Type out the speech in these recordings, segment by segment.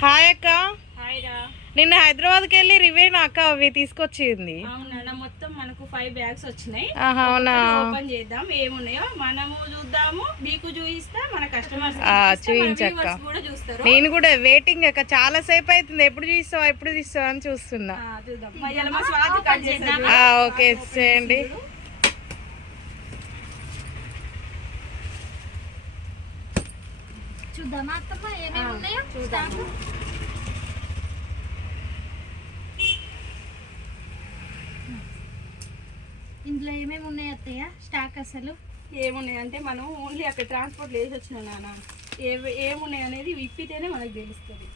Hi అక్క. Hi రా. నిన్న హైదరాబాద్కి వెళ్ళి రివేనా అక్క అవి తీసుకొచ్చింది. అవునా, మొత్తం మనకు 5 బ్యాగ్స్ వచ్చినాయి. అవునా, ఓపెన్ చేద్దాం ఏమున్నాయో మనము చూద్దాము, మీకు చూపిస్తా, మన కస్టమర్స్ చూపించక్క. కూడా చూస్తారు. నేను కూడా వెయిటింగ్ అక్క, చాలా సేపు అవుతుంది. ఎప్పుడు చూస్తావా అని చూస్తున్నా. ఓకే చేయండి. చూద్దామా అత్తమ్మ ఏమేమి ఉన్నాయో చూద్దాం. ఇందులో ఏమేమి ఉన్నాయి అత్తయ్య స్టాక్? అసలు ఏమున్నాయి అంటే మనం ఓన్లీ అక్కడ ట్రాన్స్పోర్ట్ వేసి వచ్చిన నాన్న, ఏమున్నాయి అనేది విప్పితేనే మనకు తెలుస్తుంది.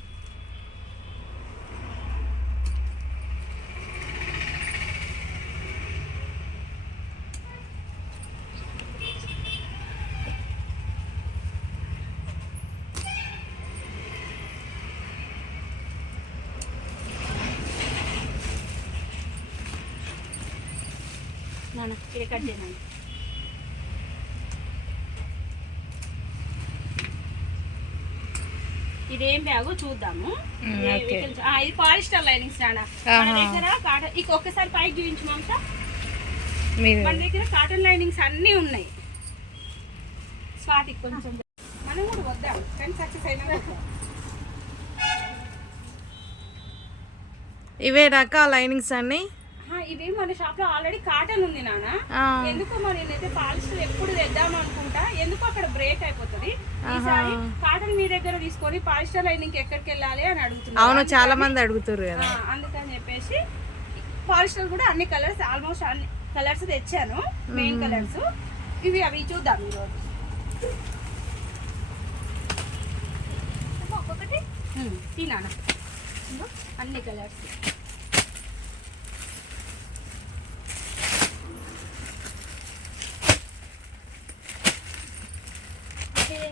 నాన్న ఇక్కడ కట్ చేయను. ఇదేం బ్యాగో చూద్దాము. ఇది పాలిస్టర్ లైనింగ్స్ నాన్న. మన దగ్గర కాటన్, ఇక ఒక్కసారి పైకి చూపించు మమత. మన దగ్గర కాటన్ లైనింగ్స్ అన్నీ ఉన్నాయి. స్వాతి కొంచెం మనం కూడా వద్దాం, కానీ సక్సెస్ అయినా. ఇవే రక లైనింగ్స్ అన్ని. ఇవి మన షాప్ లో ఆల్రెడీ కాటన్ ఉంది నాన్న. ఎందుకో మరి నేనైతే పాలిస్టర్ ఎప్పుడు తెద్దాం అనుకుంటా, ఎందుకో అక్కడ బ్రేక్ అయిపోతుంది. ఈసారి కాటన్ మీ దగ్గర తీసుకొని పాలిస్టర్ లైనింగ్ ఎక్కడికి వెళ్ళాలి అని అడుగుతున్నారు. అవును, చాలా మంది అడుగుతారు కదా, అందుకని చెప్పేసి పాలిస్టర్ కూడా అన్ని కలర్స్, ఆల్మోస్ట్ అన్ని కలర్స్ తెచ్చాను, మెయిన్ కలర్స్. అవి చూద్దాం ఈరోజు. ఒక్కొక్కటి తినానా, అన్ని కలర్స్.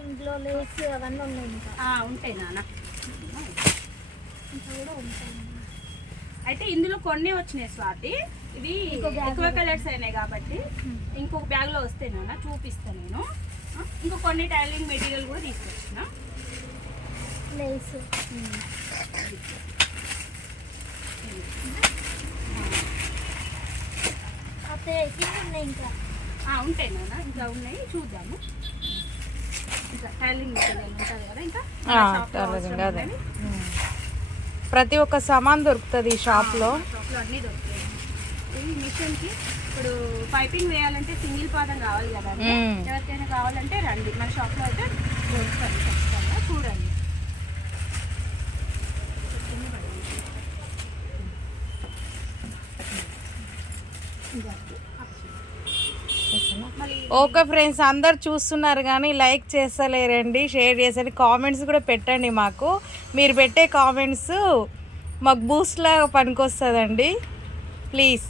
ఇందులో లేస్ అవన్నీ ఉన్నాయి. ఇంకా ఉంటాయి నాన్న, ఇంకా కూడా ఉంటాయి. అయితే ఇందులో కొన్ని వచ్చినాయి స్వాతి, ఇవి ఎక్కువ కలర్స్ అయినాయి కాబట్టి ఇంకొక బ్యాగ్ లో వస్తాయి నాన్న, చూపిస్తాను నేను. ఇంకో కొన్ని టైలింగ్ మెటీరియల్ కూడా తీసుకొచ్చిన లేస్. ఉన్నాయి ఇంకా ఉంటాయి నాన్న, ఇంకా ఉన్నాయి, చూద్దాము. టైలింగ్ మెటీరియల్ ఉంటుంది కదా, ఇంకా ప్రతి ఒక్క సామాన్ దొరుకుతుంది ఈ షాప్లో. అన్నీ దొరుకుతాయి. ఈ మిషన్కి ఇప్పుడు పైపింగ్ వేయాలంటే సింగిల్ పాదం కావాలి కదా, ఎవరికైనా కావాలంటే రండి, మన షాప్లో అయితే దొరుకుతుంది ఖచ్చితంగా. చూడండి, ఓకే ఫ్రెండ్స్, అందరు చూస్తున్నారు కానీ లైక్ చేస్తలేరండి, షేర్ చేసండి, కామెంట్స్ కూడా పెట్టండి. మాకు మీరు పెట్టే కామెంట్స్ మాకు బూస్ట్లా పనికొస్తుందండి, ప్లీజ్.